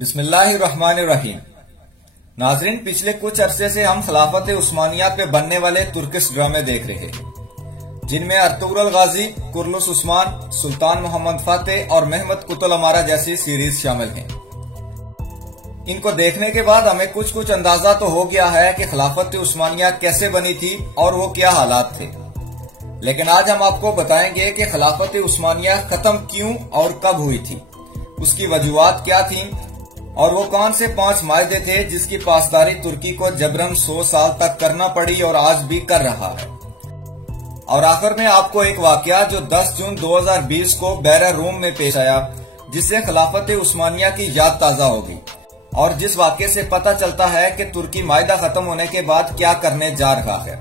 بسم اللہ الرحمن الرحیم۔ ناظرین، پچھلے کچھ عرصے سے ہم خلافت عثمانیہ پہ بننے والے ترکش ڈرامے دیکھ رہے ہیں، جن میں ارطغرل غازی، قرلس عثمان، سلطان محمد فاتح اور محمد قطل امارہ جیسی سیریز شامل ہیں۔ ان کو دیکھنے کے بعد ہمیں کچھ اندازہ تو ہو گیا ہے کہ خلافت عثمانیہ کیسے بنی تھی اور وہ کیا حالات تھے، لیکن آج ہم آپ کو بتائیں گے کہ خلافت عثمانیہ ختم کیوں اور کب ہوئی تھی، اس کی وجوہات کیا تھیں اور وہ کون سے 5 معاہدے تھے جس کی پاسداری ترکی کو جبراً 100 سال تک کرنا پڑی اور آج بھی کر رہا ہے۔ اور آخر میں آپ کو ایک واقعہ جو 10 جون 2020 کو بحیرہ روم میں پیش آیا، جس سے خلافت عثمانیہ کی یاد تازہ ہوگی اور جس واقعے سے پتہ چلتا ہے کہ ترکی معاہدہ ختم ہونے کے بعد کیا کرنے جا رہا ہے۔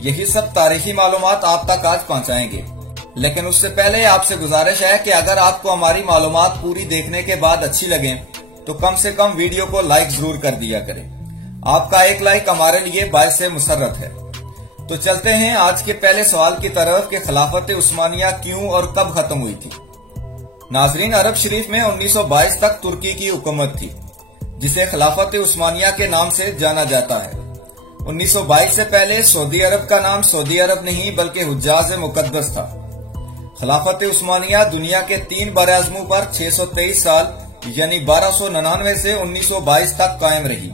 یہی سب تاریخی معلومات آپ تک آج پہنچائیں گے، لیکن اس سے پہلے آپ سے گزارش ہے کہ اگر آپ کو ہماری معلومات پوری دیکھنے کے بعد اچھی لگیں تو کم سے کم ویڈیو کو لائک ضرور کر دیا کریں۔ آپ کا ایک لائک ہمارے لیے باعث مسرت ہے۔ تو چلتے ہیں آج کے پہلے سوال کی طرف کہ خلافت عثمانیہ کیوں اور کب ختم ہوئی تھی۔ ناظرین، عرب شریف میں 1922 تک ترکی کی حکومت تھی، جسے خلافت عثمانیہ کے نام سے جانا جاتا ہے۔ 1922 سے پہلے سعودی عرب کا نام سعودی عرب نہیں بلکہ حجاز مقدس تھا۔ خلافت عثمانیہ دنیا کے 3 براعظموں پر 623 سال یعنی 1299 سے 1922 تک قائم رہی۔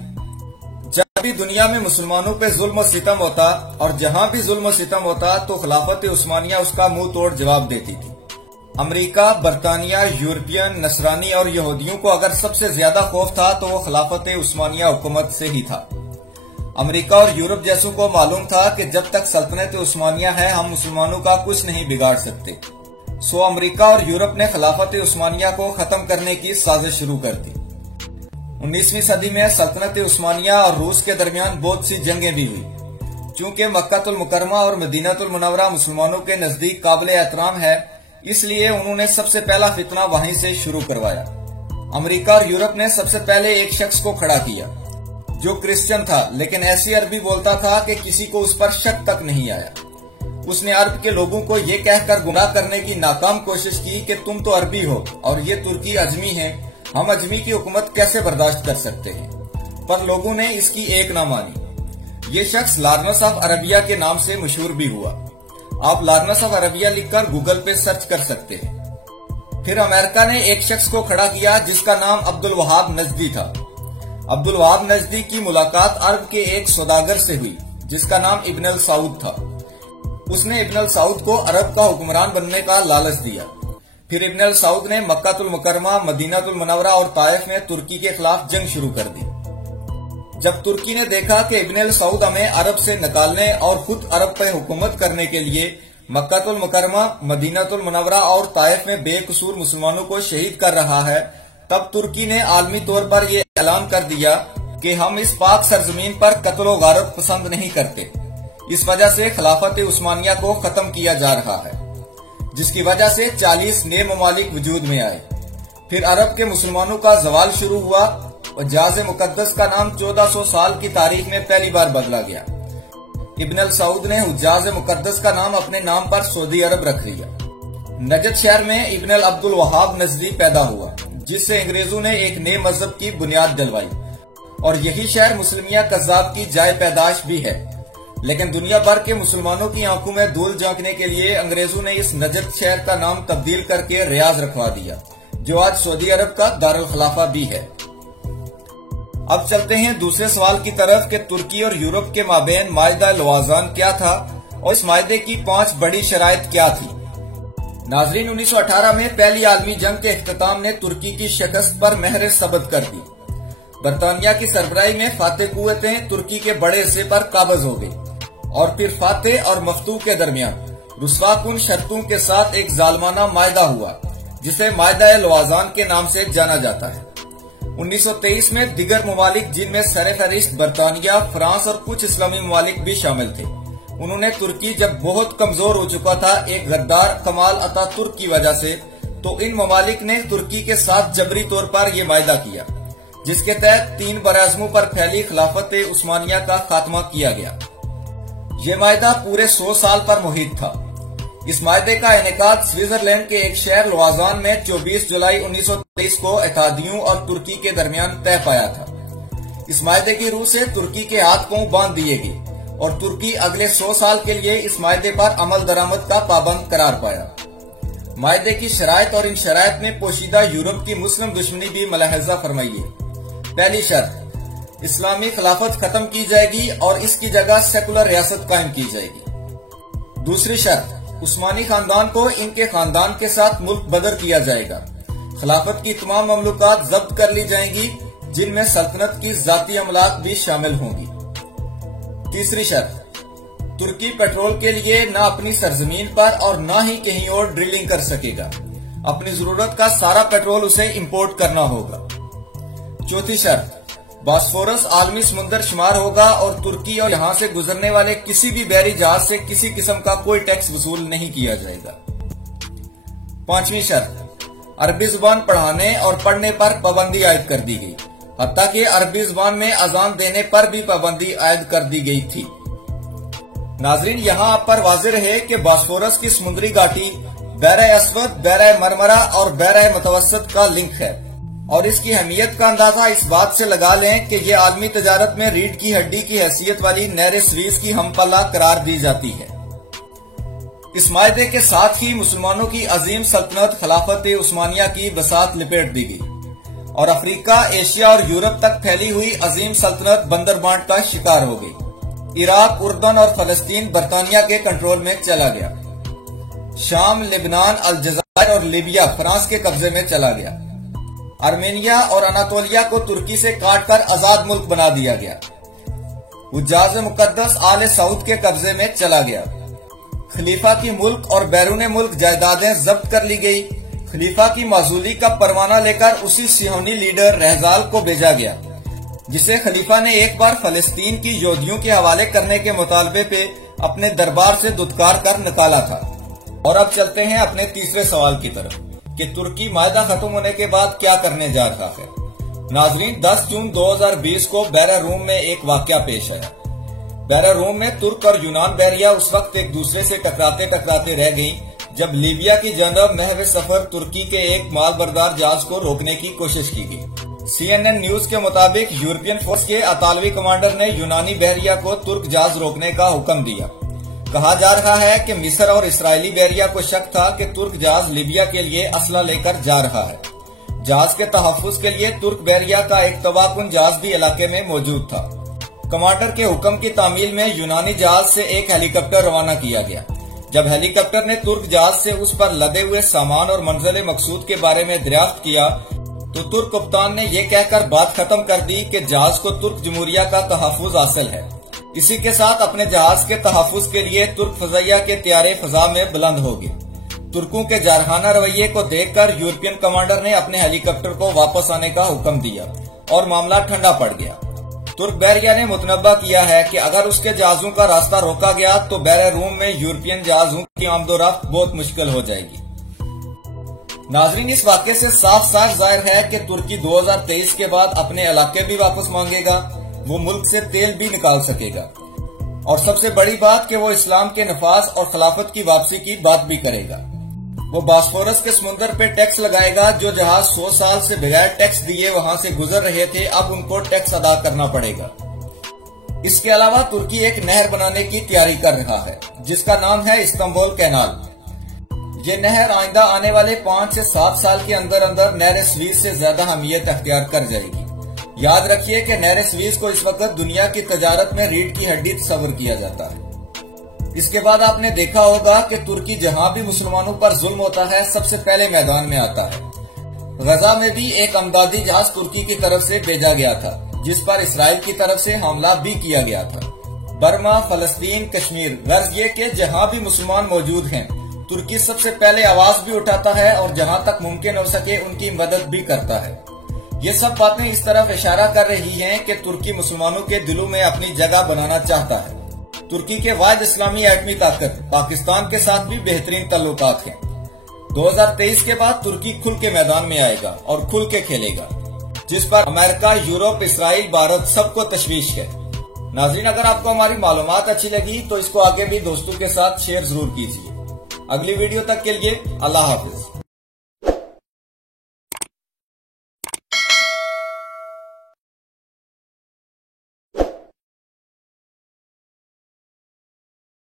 جب بھی دنیا میں مسلمانوں پہ ظلم و ستم ہوتا اور جہاں بھی ظلم و ستم ہوتا تو خلافت عثمانیہ اس کا منہ توڑ جواب دیتی تھی۔ امریکہ، برطانیہ، یورپین، نصرانی اور یہودیوں کو اگر سب سے زیادہ خوف تھا تو وہ خلافت عثمانیہ حکومت سے ہی تھا۔ امریکہ اور یورپ جیسوں کو معلوم تھا کہ جب تک سلطنت عثمانیہ ہے ہم مسلمانوں کا کچھ نہیں بگاڑ سکتے، سو امریکہ اور یورپ نے خلافت عثمانیہ کو ختم کرنے کی سازش شروع کر دی۔ 19ویں صدی میں سلطنت عثمانیہ اور روس کے درمیان بہت سی جنگیں بھی ہوئی۔ چونکہ مکہ المکرمہ اور مدینہ المنورہ مسلمانوں کے نزدیک قابل احترام ہے، اس لیے انہوں نے سب سے پہلا فتنہ وہیں سے شروع کروایا۔ امریکہ اور یورپ نے سب سے پہلے ایک شخص کو کھڑا کیا جو کرسچن تھا لیکن ایسی عربی بولتا تھا کہ کسی کو اس پر شک تک نہیں آیا۔ اس نے عرب کے لوگوں کو یہ کہہ کر گمراہ کرنے کی ناکام کوشش کی کہ تم تو عربی ہو اور یہ ترکی اجمی ہیں، ہم اجمی کی حکومت کیسے برداشت کر سکتے ہیں، پر لوگوں نے اس کی ایک نہ مانی۔ یہ شخص لارنس آف عربیہ کے نام سے مشہور بھی ہوا۔ آپ لارنس آف عربیہ لکھ کر گوگل پہ سرچ کر سکتے ہیں۔ پھر امریکہ نے ایک شخص کو کھڑا کیا جس کا نام عبدالوہاب نجدی تھا۔ عبدالوہاب نجدی کی ملاقات عرب کے ایک سوداگر سے ہوئی جس کا نام ابن السعود تھا۔ اس نے ابن السعود کو عرب کا حکمران بننے کا لالچ دیا۔ پھر ابن السعود نے مکہ المکرمہ، مدینہ المنورہ اور طائف میں ترکی کے خلاف جنگ شروع کر دی۔ جب ترکی نے دیکھا کہ ابن السعود ہمیں عرب سے نکالنے اور خود عرب پہ حکومت کرنے کے لیے مکہ المکرمہ، مدینہ المنورہ اور طائف میں بے قصور مسلمانوں کو شہید کر رہا ہے، تب ترکی نے عالمی طور پر یہ اعلان کر دیا کہ ہم اس پاک سرزمین پر قتل و غارت پسند نہیں کرتے۔ اس وجہ سے خلافت عثمانیہ کو ختم کیا جا رہا ہے، جس کی وجہ سے 40 نئے ممالک وجود میں آئے۔ پھر عرب کے مسلمانوں کا زوال شروع ہوا۔ حجاز مقدس کا نام 1400 سال کی تاریخ میں پہلی بار بدلا گیا۔ ابن السعود نے حجاز مقدس کا نام اپنے نام پر سعودی عرب رکھ لیا۔ نجد شہر میں ابن عبدالوہاب نجدی پیدا ہوا، جس سے انگریزوں نے ایک نئے مذہب کی بنیاد ڈلوائی، اور یہی شہر مسلمیہ کذاب کی جائے پیدائش بھی ہے۔ لیکن دنیا بھر کے مسلمانوں کی آنکھوں میں دھول جھونکنے کے لیے انگریزوں نے اس نجد شہر کا نام تبدیل کر کے ریاض رکھوا دیا، جو آج سعودی عرب کا دارالخلافہ بھی ہے۔ اب چلتے ہیں دوسرے سوال کی طرف کہ ترکی اور یورپ کے مابین معاہدہ لوازان کیا تھا اور اس معاہدے کی 5 بڑی شرائط کیا تھی۔ ناظرین، 1918 میں پہلی عالمی جنگ کے اختتام نے ترکی کی شکست پر مہر ثبت کر دی۔ برطانیہ کی سربراہی میں فاتح قوتیں ترکی کے بڑے حصے پر قابض ہو گئی، اور پھر فاتح اور مفتوح کے درمیان رسوا کن شرطوں کے ساتھ ایک ظالمانہ معاہدہ ہوا جسے معاہدہ لوازان کے نام سے جانا جاتا ہے۔ 1923 میں دیگر ممالک جن میں سرفہرست برطانیہ، فرانس اور کچھ اسلامی ممالک بھی شامل تھے، انہوں نے ترکی جب بہت کمزور ہو چکا تھا ایک غدار کمال اتا ترک کی وجہ سے، تو ان ممالک نے ترکی کے ساتھ جبری طور پر یہ معاہدہ کیا، جس کے تحت 3 براعظموں پر پھیلی خلافت عثمانیہ کا خاتمہ کیا گیا۔ یہ معاہدہ پورے 100 سال پر محیط تھا۔ اس معاہدے کا انعقاد سوئٹزرلینڈ کے ایک شہر لوازان میں 24 جولائی 1923 کو اتحادیوں اور ترکی کے درمیان طے پایا تھا۔ اس معاہدے کی روح سے ترکی کے ہاتھ پاؤں باندھ دیے گئے اور ترکی اگلے 100 سال کے لیے اس معاہدے پر عمل درآمد کا پابند قرار پایا۔ معاہدے کی شرائط اور ان شرائط میں پوشیدہ یورپ کی مسلم دشمنی بھی ملاحظہ فرمائیے۔ پہلی شرط، اسلامی خلافت ختم کی جائے گی اور اس کی جگہ سیکولر ریاست قائم کی جائے گی۔ دوسری شرط، عثمانی خاندان کو ان کے خاندان کے ساتھ ملک بدر کیا جائے گا۔ خلافت کی تمام مملوکات ضبط کر لی جائیں گی، جن میں سلطنت کی ذاتی املاک بھی شامل ہوں گی۔ تیسری شرط، ترکی پیٹرول کے لیے نہ اپنی سرزمین پر اور نہ ہی کہیں اور ڈرلنگ کر سکے گا۔ اپنی ضرورت کا سارا پیٹرول اسے امپورٹ کرنا ہوگا۔ چوتھی شرط، باسفورس عالمی سمندر شمار ہوگا اور ترکی اور یہاں سے گزرنے والے کسی بھی بحری جہاز سے کسی قسم کا کوئی ٹیکس وصول نہیں کیا جائے گا۔ پانچویں شرط، عربی زبان پڑھانے اور پڑھنے پر پابندی عائد کر دی گئی، حتیٰ کہ عربی زبان میں اذان دینے پر بھی پابندی عائد کر دی گئی تھی۔ ناظرین، یہاں آپ پر واضح رہے کہ باسفورس کی سمندری گھاٹی بحر اسود، بحر مرمرہ اور بحر متوسط کا لنک ہے، اور اس کی اہمیت کا اندازہ اس بات سے لگا لیں کہ یہ عالمی تجارت میں ریڑھ کی ہڈی کی حیثیت والی نہر سوئز کی ہم پلہ قرار دی جاتی ہے۔ اس معاہدے کے ساتھ ہی مسلمانوں کی عظیم سلطنت خلافت عثمانیہ کی بساط لپیٹ دی گئی اور افریقہ، ایشیا اور یورپ تک پھیلی ہوئی عظیم سلطنت بندر بانٹ کا شکار ہو گئی۔ عراق، اردن اور فلسطین برطانیہ کے کنٹرول میں چلا گیا۔ شام، لبنان، الجزائر اور لیبیا فرانس کے قبضے میں چلا گیا۔ آرمینیا اور اناطولیہ کو ترکی سے کاٹ کر آزاد ملک بنا دیا گیا۔ حجاز مقدس آل سعود کے قبضے میں چلا گیا۔ خلیفہ کی ملک اور بیرون ملک جائیدادیں ضبط کر لی گئی۔ خلیفہ کی معزولی کا پروانہ لے کر اسی صہیونی لیڈر رہزال کو بھیجا گیا، جسے خلیفہ نے ایک بار فلسطین کی یہودیوں کے حوالے کرنے کے مطالبے پہ اپنے دربار سے دھتکار کر نکالا تھا۔ اور اب چلتے ہیں اپنے تیسرے سوال کی طرف کہ ترکی معاہدہ ختم ہونے کے بعد کیا کرنے جا رہا ہے۔ ناظرین، 10 جون 2020 کو بحر روم میں ایک واقعہ پیش آیا۔ بحر روم میں ترک اور یونان بحریہ اس وقت ایک دوسرے سے ٹکراتے رہ گئیں جب لیبیا کی جانب محو سفر ترکی کے ایک مال بردار جہاز کو روکنے کی کوشش کی گئی۔ CNN نیوز کے مطابق یورپین فورس کے اطالوی کمانڈر نے یونانی بحریہ کو ترک جہاز روکنے کا حکم دیا۔ کہا جا رہا ہے کہ مصر اور اسرائیلی بحریہ کو شک تھا کہ ترک جہاز لیبیا کے لیے اسلحہ لے کر جا رہا ہے۔ جہاز کے تحفظ کے لیے ترک بحریہ کا ایک تباہ کن جہاز بھی علاقے میں موجود تھا۔ کمانڈر کے حکم کی تعمیل میں یونانی جہاز سے ایک ہیلی کاپٹر روانہ کیا گیا۔ جب ہیلی کاپٹر نے ترک جہاز سے اس پر لدے ہوئے سامان اور منزل مقصود کے بارے میں دریافت کیا تو ترک کپتان نے یہ کہہ کر بات ختم کر دی کہ جہاز کو ترک جمہوریہ کا تحفظ حاصل ہے۔ اسی کے ساتھ اپنے جہاز کے تحفظ کے لیے ترک فضائیہ کے طیارے فضا میں بلند ہو گئے۔ ترکوں کے جارحانہ رویے کو دیکھ کر یورپین کمانڈر نے اپنے ہیلی کاپٹر کو واپس آنے کا حکم دیا اور معاملہ ٹھنڈا پڑ گیا۔ ترک بحریہ نے متنبہ کیا ہے کہ اگر اس کے جہازوں کا راستہ روکا گیا تو بحر روم میں یورپین جہازوں کی آمد و رفت بہت مشکل ہو جائے گی۔ ناظرین، اس واقعے سے صاف ظاہر ہے کہ ترکی 2023 کے بعد اپنے علاقے بھی واپس مانگے گا، وہ ملک سے تیل بھی نکال سکے گا، اور سب سے بڑی بات کہ وہ اسلام کے نفاذ اور خلافت کی واپسی کی بات بھی کرے گا۔ وہ باسفورس کے سمندر پہ ٹیکس لگائے گا۔ جو جہاز 100 سال سے بغیر ٹیکس دیے وہاں سے گزر رہے تھے، اب ان کو ٹیکس ادا کرنا پڑے گا۔ اس کے علاوہ ترکی ایک نہر بنانے کی تیاری کر رہا ہے جس کا نام ہے استنبول کینال۔ یہ نہر آئندہ آنے والے 5 سے 7 سال کے اندر نہر سوئز سے زیادہ اہمیت اختیار کر جائے گی۔ یاد رکھیے کہ نہر سوئز کو اس وقت دنیا کی تجارت میں ریڑھ کی ہڈی تصور کیا جاتا ہے۔ اس کے بعد آپ نے دیکھا ہوگا کہ ترکی جہاں بھی مسلمانوں پر ظلم ہوتا ہے سب سے پہلے میدان میں آتا ہے۔ غزہ میں بھی ایک امدادی جہاز ترکی کی طرف سے بھیجا گیا تھا جس پر اسرائیل کی طرف سے حملہ بھی کیا گیا تھا۔ برما، فلسطین، کشمیر، غرض یہ کہ جہاں بھی مسلمان موجود ہیں ترکی سب سے پہلے آواز بھی اٹھاتا ہے اور جہاں تک ممکن ہو سکے ان کی مدد بھی کرتا ہے۔ یہ سب باتیں اس طرف اشارہ کر رہی ہیں کہ ترکی مسلمانوں کے دلوں میں اپنی جگہ بنانا چاہتا ہے۔ ترکی کے واحد اسلامی ایٹمی طاقت پاکستان کے ساتھ بھی بہترین تعلقات ہیں۔ 2023 کے بعد ترکی کھل کے میدان میں آئے گا اور کھل کے کھیلے گا، جس پر امریکہ، یورپ، اسرائیل، بھارت سب کو تشویش ہے۔ ناظرین، اگر آپ کو ہماری معلومات اچھی لگی تو اس کو آگے بھی دوستوں کے ساتھ شیئر ضرور کیجیے۔ اگلی ویڈیو تک کے لیے اللہ حافظ.